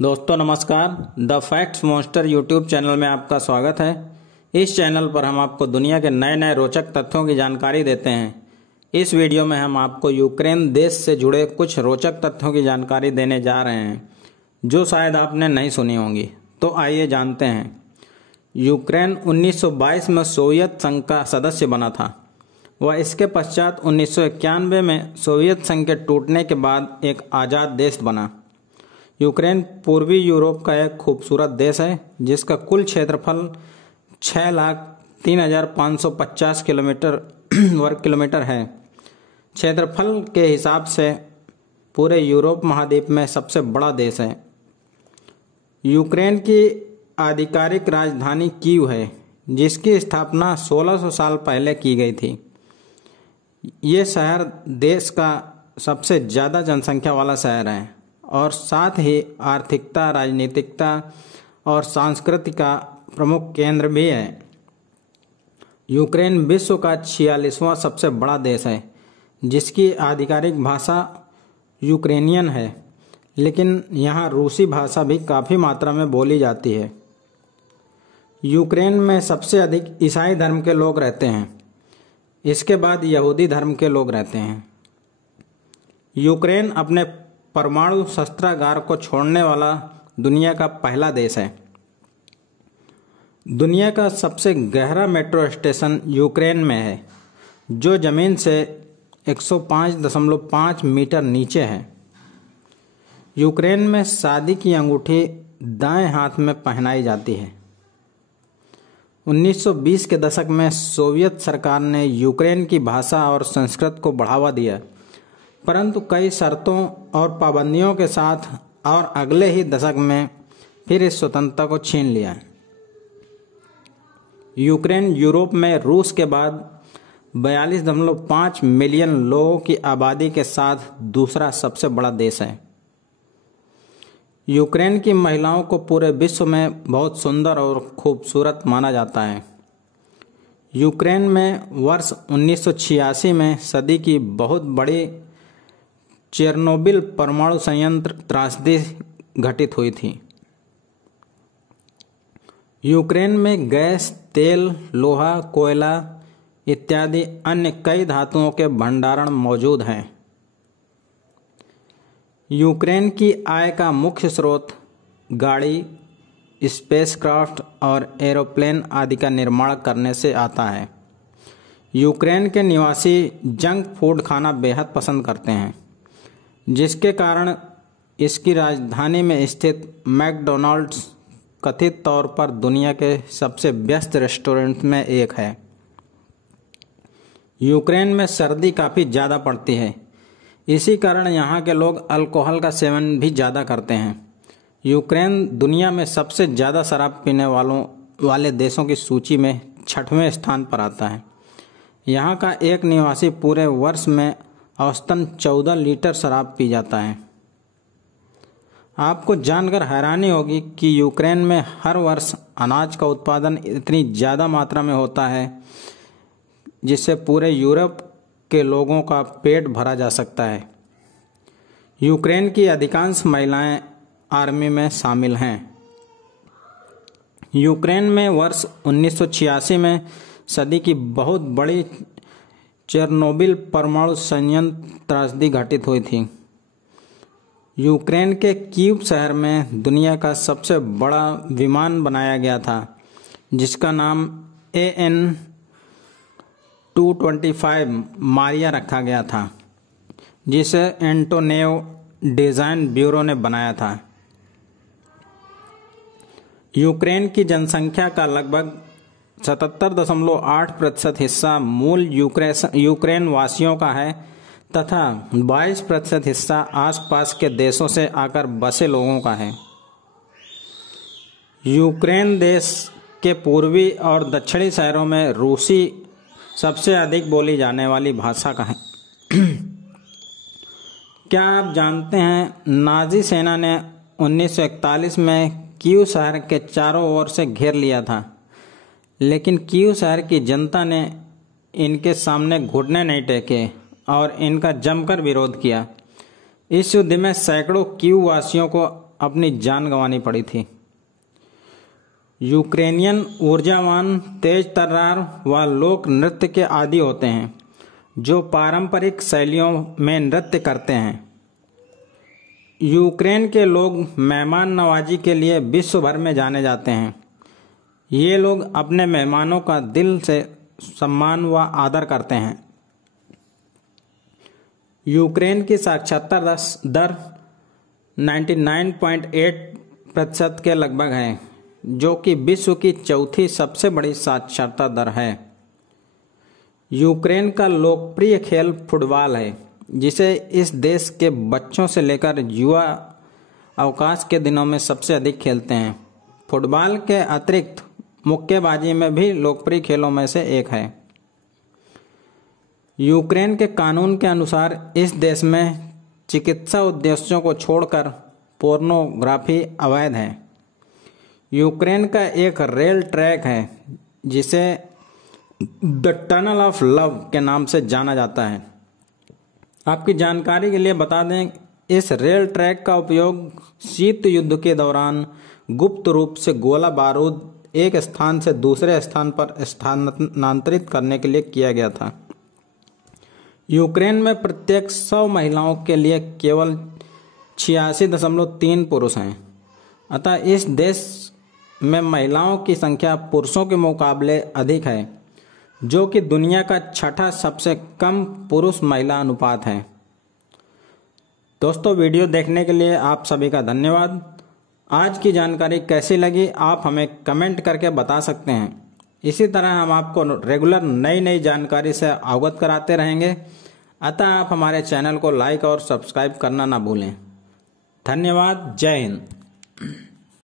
दोस्तों नमस्कार। The facts monster YouTube channel में आपका स्वागत है। इस चैनल पर हम आपको दुनिया के नए नए रोचक तथ्यों की जानकारी देते हैं। इस वीडियो में हम आपको यूक्रेन देश से जुड़े कुछ रोचक तथ्यों की जानकारी देने जा रहे हैं जो शायद आपने नहीं सुनी होंगी। तो आइए जानते हैं। यूक्रेन 1922 में सोवियत संघ का सदस्य बना था। वह इसके पश्चात 1991 में सोवियत संघ के टूटने के बाद एक आज़ाद देश बना। यूक्रेन पूर्वी यूरोप का एक खूबसूरत देश है जिसका कुल क्षेत्रफल 6,03,550 वर्ग किलोमीटर है। क्षेत्रफल के हिसाब से पूरे यूरोप महाद्वीप में सबसे बड़ा देश है। यूक्रेन की आधिकारिक राजधानी कीव है जिसकी स्थापना 1600 साल पहले की गई थी। ये शहर देश का सबसे ज़्यादा जनसंख्या वाला शहर है और साथ ही आर्थिकता, राजनीतिकता और संस्कृति का प्रमुख केंद्र भी है। यूक्रेन विश्व का 46वां सबसे बड़ा देश है जिसकी आधिकारिक भाषा यूक्रेनियन है, लेकिन यहाँ रूसी भाषा भी काफ़ी मात्रा में बोली जाती है। यूक्रेन में सबसे अधिक ईसाई धर्म के लोग रहते हैं। इसके बाद यहूदी धर्म के लोग रहते हैं। यूक्रेन अपने परमाणु शस्त्रागार को छोड़ने वाला दुनिया का पहला देश है। दुनिया का सबसे गहरा मेट्रो स्टेशन यूक्रेन में है जो जमीन से 105.5 मीटर नीचे है। यूक्रेन में शादी की अंगूठी दाएं हाथ में पहनाई जाती है। 1920 के दशक में सोवियत सरकार ने यूक्रेन की भाषा और संस्कृति को बढ़ावा दिया, परंतु कई शर्तों और पाबंदियों के साथ और अगले ही दशक में फिर इस स्वतंत्रता को छीन लिया। यूक्रेन यूरोप में रूस के बाद 42.5 मिलियन लोगों की आबादी के साथ दूसरा सबसे बड़ा देश है। यूक्रेन की महिलाओं को पूरे विश्व में बहुत सुंदर और खूबसूरत माना जाता है। यूक्रेन में वर्ष 1986 में सदी की बहुत बड़ी चेरनोबिल परमाणु संयंत्र त्रासदी घटित हुई थी। यूक्रेन में गैस, तेल, लोहा, कोयला इत्यादि अन्य कई धातुओं के भंडारण मौजूद हैं। यूक्रेन की आय का मुख्य स्रोत गाड़ी, स्पेसक्राफ्ट और एरोप्लेन आदि का निर्माण करने से आता है। यूक्रेन के निवासी जंक फूड खाना बेहद पसंद करते हैं, जिसके कारण इसकी राजधानी में स्थित मैकडॉनल्ड्स कथित तौर पर दुनिया के सबसे व्यस्त रेस्टोरेंट में एक है। यूक्रेन में सर्दी काफ़ी ज़्यादा पड़ती है, इसी कारण यहाँ के लोग अल्कोहल का सेवन भी ज़्यादा करते हैं। यूक्रेन दुनिया में सबसे ज़्यादा शराब पीने वाले देशों की सूची में 6वें स्थान पर आता है। यहाँ का एक निवासी पूरे वर्ष में औसतन 14 लीटर शराब पी जाता है। आपको जानकर हैरानी होगी कि यूक्रेन में हर वर्ष अनाज का उत्पादन इतनी ज़्यादा मात्रा में होता है जिससे पूरे यूरोप के लोगों का पेट भरा जा सकता है। यूक्रेन की अधिकांश महिलाएं आर्मी में शामिल हैं। यूक्रेन में वर्ष 1986 में सदी की बहुत बड़ी चेरनोबिल परमाणु संयंत्र त्रासदी घटित हुई थी। यूक्रेन के कीव शहर में दुनिया का सबसे बड़ा विमान बनाया गया था जिसका नाम AN-225 मारिया रखा गया था, जिसे एंटोनेव डिज़ाइन ब्यूरो ने बनाया था। यूक्रेन की जनसंख्या का लगभग 77.8% हिस्सा मूल यूक्रेन वासियों का है तथा 22% हिस्सा आसपास के देशों से आकर बसे लोगों का है। यूक्रेन देश के पूर्वी और दक्षिणी शहरों में रूसी सबसे अधिक बोली जाने वाली भाषा का है। क्या आप जानते हैं नाजी सेना ने 1941 में कीव शहर के चारों ओर से घेर लिया था, लेकिन कीव शहर की जनता ने इनके सामने घुटने नहीं टेके और इनका जमकर विरोध किया। इस युद्ध में सैकड़ों कीव वासियों को अपनी जान गंवानी पड़ी थी। यूक्रेनियन ऊर्जावान, तेज तर्रार व लोक नृत्य के आदी होते हैं जो पारंपरिक शैलियों में नृत्य करते हैं। यूक्रेन के लोग मेहमान नवाजी के लिए विश्व भर में जाने जाते हैं। ये लोग अपने मेहमानों का दिल से सम्मान व आदर करते हैं। यूक्रेन की साक्षरता दर 99.8% के लगभग है, जो कि विश्व की चौथी सबसे बड़ी साक्षरता दर है। यूक्रेन का लोकप्रिय खेल फुटबॉल है, जिसे इस देश के बच्चों से लेकर युवा अवकाश के दिनों में सबसे अधिक खेलते हैं। फुटबॉल के अतिरिक्त मुक्केबाजी में भी लोकप्रिय खेलों में से एक है। यूक्रेन के कानून के अनुसार इस देश में चिकित्सा उद्देश्यों को छोड़कर पोर्नोग्राफी अवैध है। यूक्रेन का एक रेल ट्रैक है जिसे द टनल ऑफ लव के नाम से जाना जाता है। आपकी जानकारी के लिए बता दें, इस रेल ट्रैक का उपयोग शीत युद्ध के दौरान गुप्त रूप से गोला बारूद एक स्थान से दूसरे स्थान पर स्थानांतरित करने के लिए किया गया था। यूक्रेन में प्रत्येक 100 महिलाओं के लिए केवल 86.3 पुरुष हैं। अतः इस देश में महिलाओं की संख्या पुरुषों के मुकाबले अधिक है, जो कि दुनिया का छठा सबसे कम पुरुष महिला अनुपात है। दोस्तों, वीडियो देखने के लिए आप सभी का धन्यवाद। आज की जानकारी कैसी लगी आप हमें कमेंट करके बता सकते हैं। इसी तरह हम आपको रेगुलर नई जानकारी से अवगत कराते रहेंगे। अतः आप हमारे चैनल को लाइक और सब्सक्राइब करना ना भूलें। धन्यवाद। जय हिंद।